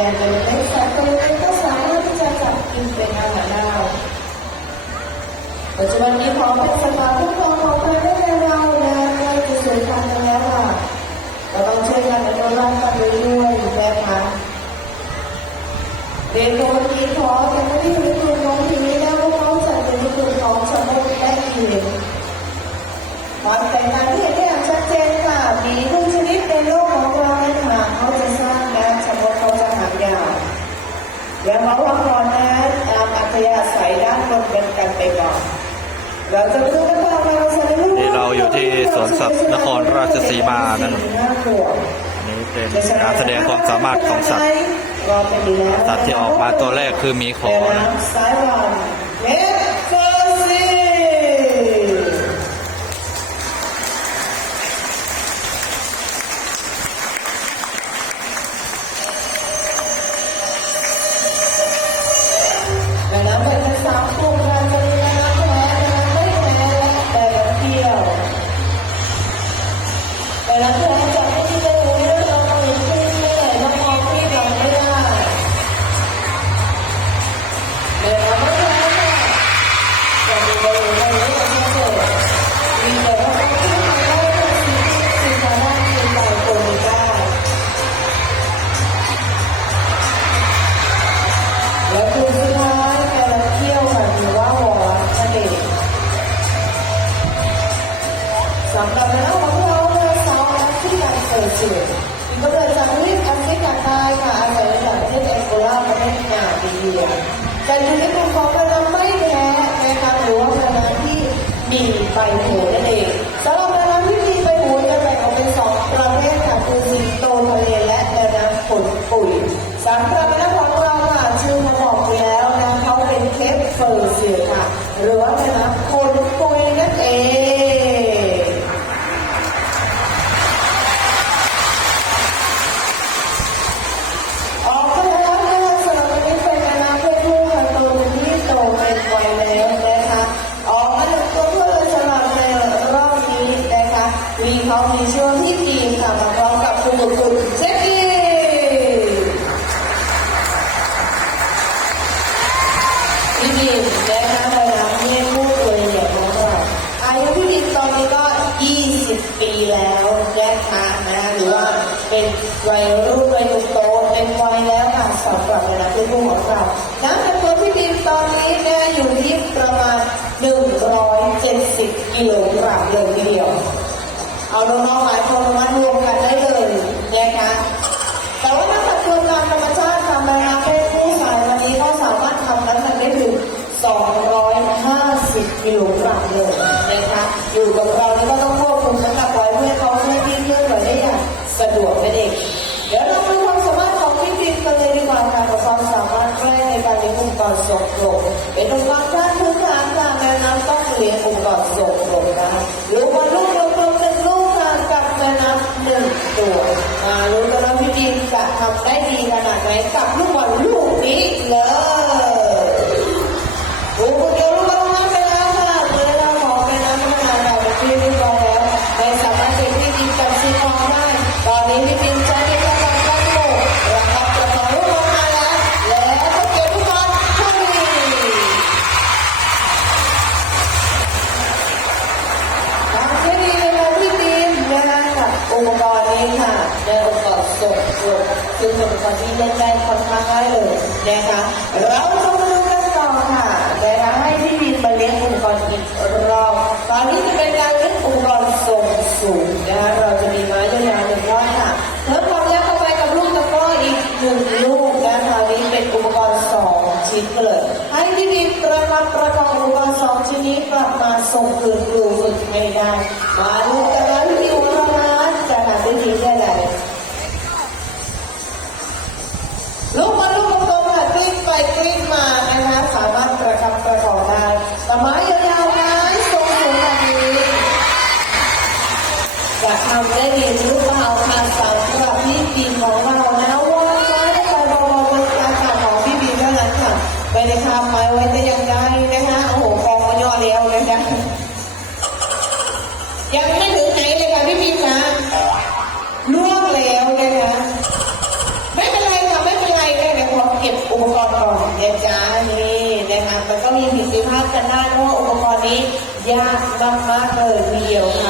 รงเป็นสัตว์ตัวเล็กก็สามารถที่จะจับกินเป็นอาหารได้ปัจจุบันนี้พอเป็นสภาผู้ปกครองของประเทศเราและใกล้จะสูญพันธุ์กันแล้วค่ะเราต้องช่วยกันอนุรักษ์กันด้วยๆนะคะเด็กคนนี้ขอยังไม่ได้รู้ตัวน้องทีนี้แล้วว่าเขาจะเป็นตัวของสมุนและเขียนความแตกต่างที่เห็นได้อย่างชัดเจนค่ะมีทุกชนิดในโลกของ และมาว่าก่อนนะตามอัธยาศัยด้านบนเป็นกันไปก่อนเราจะดูกันต่อไปเราจะได้รู้นี่เราอยู่ที่สวนสัตว์นครราชสีมานะครับน่ากลัวอันนี้เป็นการแสดงความสามารถของสัตว์ก็เป็นดีแล้วสัตว์ที่ออกมาตัวแรกคือหมีขอนะ ผลปุ๋ยสำหรับระนา วัยรุ่นวัยหนุ่มโตเป็นวัยแล้วค่ะสำหรับในน้ำเยี่ยมผู้ของเราน้ำเป็นตัวที่บินตอนนี้เนี่ยอยู่ที่ประมาณ 170กิโลกรัมเลยทีเดียว เอาน้องๆหลายคนมารวมกันได้เลยนะคะ ดีขนาดไหนกับลูก นะคะ เราจะมาดูกันต่อค่ะนะคะให้พี่ทีมมาเลี้ยงอุปกรณ์อีกรอบตอนนี้จะเป็นการเลี้ยงอุปกรณ์ส่งสูงนะคะเราจะมีไม้ยาวๆหนึ่งร้อยค่ะเพิ่มความยาวเข้าไปกับลูกตะกร้ออีกหนึ่งลูกนะคะนี้เป็นอุปกรณ์สองชิ้นเลยให้พี่ทีมประคับประคองอุปกรณ์สองชิ้นนี้กลับมาส่งคืนครูฝึกให้ได้ มาดูกันนะวิ ได้เรีนรู้ว่าเอาคสาวแบบนี้กินของเรานะว่าได้ไปบอบอบริการของพี่บีเแล้นค่ะไปในคำไม้ไว้ก็ยังได้นะคะโอ้โหกองมันย่อเร็วเลยนะยังไม่ถึงไหนเลยค่ะพี่บีนะลวงแล้วนะคะไม่เป็นไรค่ะไม่เป็นไรเลยพอเก็บอุปกรณ์ก่อะจ๊ะนี่นะคะมันก็มีผิดพลาดกันได้เพราะว่าอุปกรณ์นี้ยากมากๆเลยเดียวค่ะ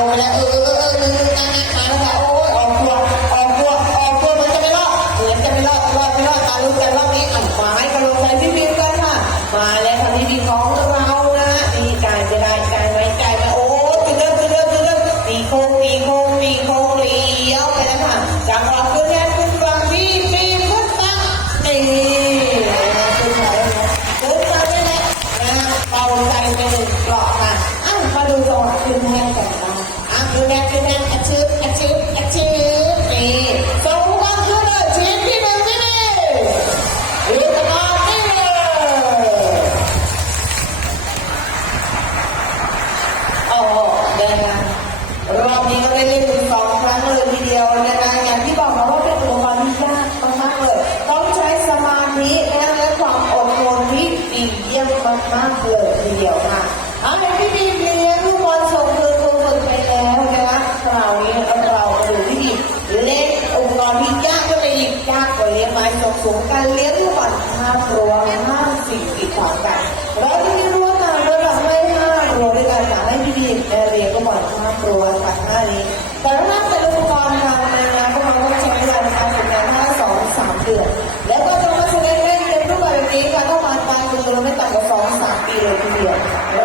ahora. ามรั้วห้าสิ่งกีดขวงกันเราที่มีรั้ว่างระดับไม่ห้ารั้วด้กันต่างให้พี่ดีเรียนก็บอกห้าตัวต่างห้นี้แต่ถ้าเป็อุปกรณ์การทำงาพวกเราต้ใช้เวลาในการฝึกงานห้าสองสามเดือนแล้วก็จะมาแสดงเล่นนรูปแบบนี้ค่ะก็มาการฝึกเราไม่ต่ำกว่าสองสามปีเลยทีเดียว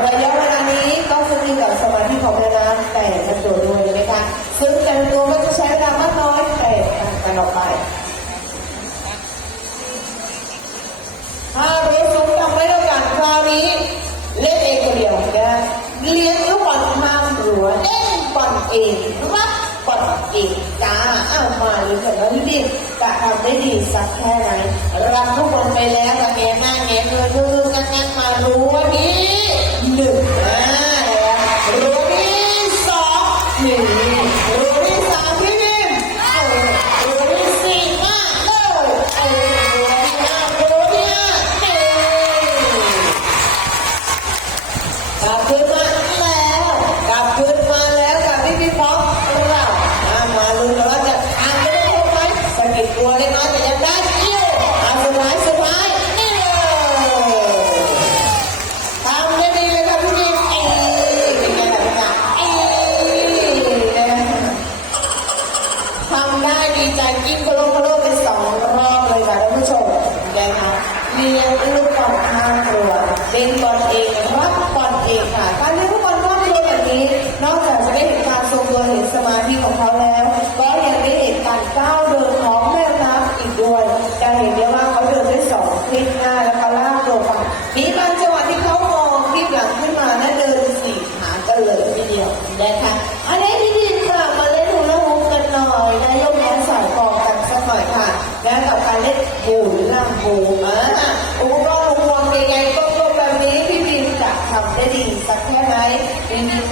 ระยะเวลานี้ก็ขึ้นอยู่กับสมาธิของนัแต่จะโดดด้วยนะคะซึ่งการตัวก็จะใช้เวลามาน้อยแต่ต่างออกไป แล้วดิจะทำได้ดีสักแค่ไหนรับทุกคนไปแล้วแต่แง่หน้าแง่เงินเรื่องนั่นั่มารู้ว่านี้หนึ่งอ่ารู้นี้สองหนึ่งรู้นี้สามที่พิงรู้นี้สี่ห้าเอ้เอ้รู้นี้ห้ารู้นี้ห้าเอ้ขอบคุณ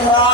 Allah.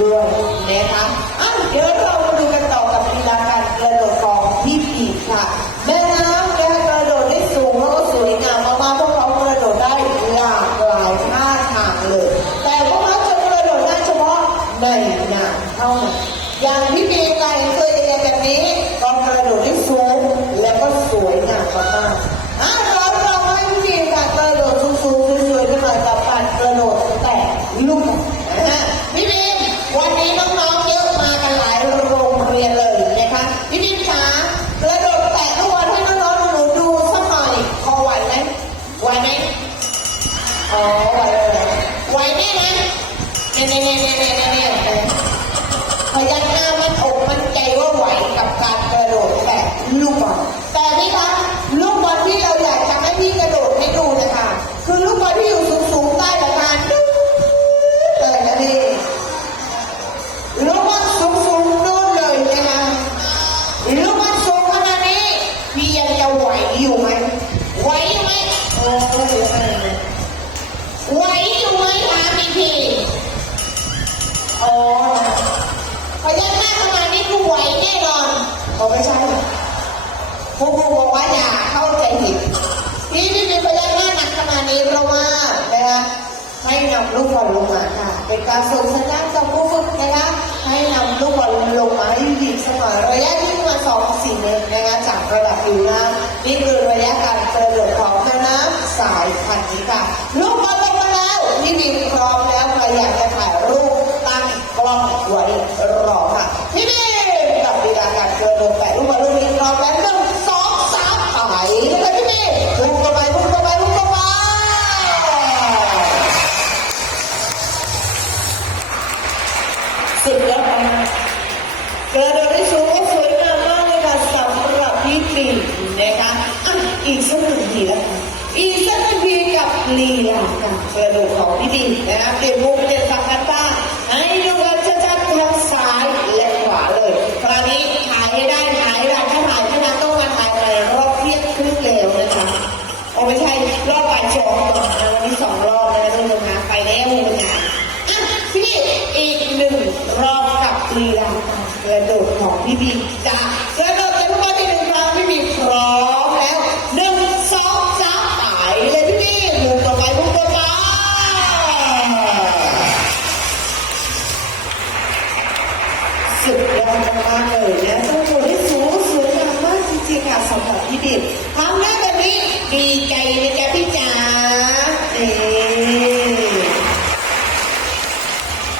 ด้วยนะคะ Navidad. ็นการส่งสัญญาณกับผู้ฝึกนะคะให้นำลูกบอลลงมาให้ยิงเสมอระยะที่มาสองสี่เมตรนะคะจากระดับผิวน้ำนี่คือระยะการกระโดดของแม่น้ำสายพันธุ์นี้ค่ะลูกบอลลงมาแล้วที่บีมพร้อมแล้วใครอยากจะถ่ายรูปตั้งกล้องไว้รอค่ะพี่บีมกับดีลาการกระโดด พี่บีจ้าแล้วเดิเป็นผู้ว่ที่หนึ่งครั้งพี่มีพร้อมแล้วหนึ่งสองสามไปเลยพี่บีหนต่อไปหมุนต่อไปสุดยอดมากเลยนะต้องโชว์ได้สูงสวยงามมากจริงๆค่ะสำหรับพี่บีทำได้แบบนี้ดีใจเลยจ้ะพี่จ๋าเอ๋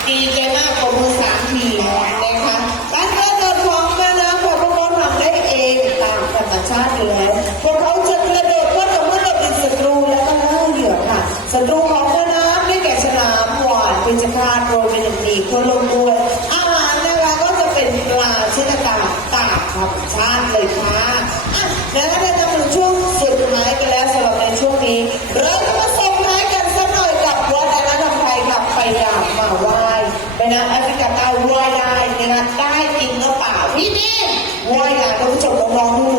ดีใจมากกว่ามืสามที เลยค่ะแล้วเราจะมาช่วงสุดท้ายกันแล้วสำหรับในช่วงนี้ เราจะมาส่งท้ายกันสักหน่อยกับวัฒนักรำไทยกับไปกาบมาไหว้ไปนะแอฟริกาใต้ไหว้ได้นะได้จริงหรือเปล่าพี่นี่ไหว้ได้ท่านผู้ชมลองๆทุกค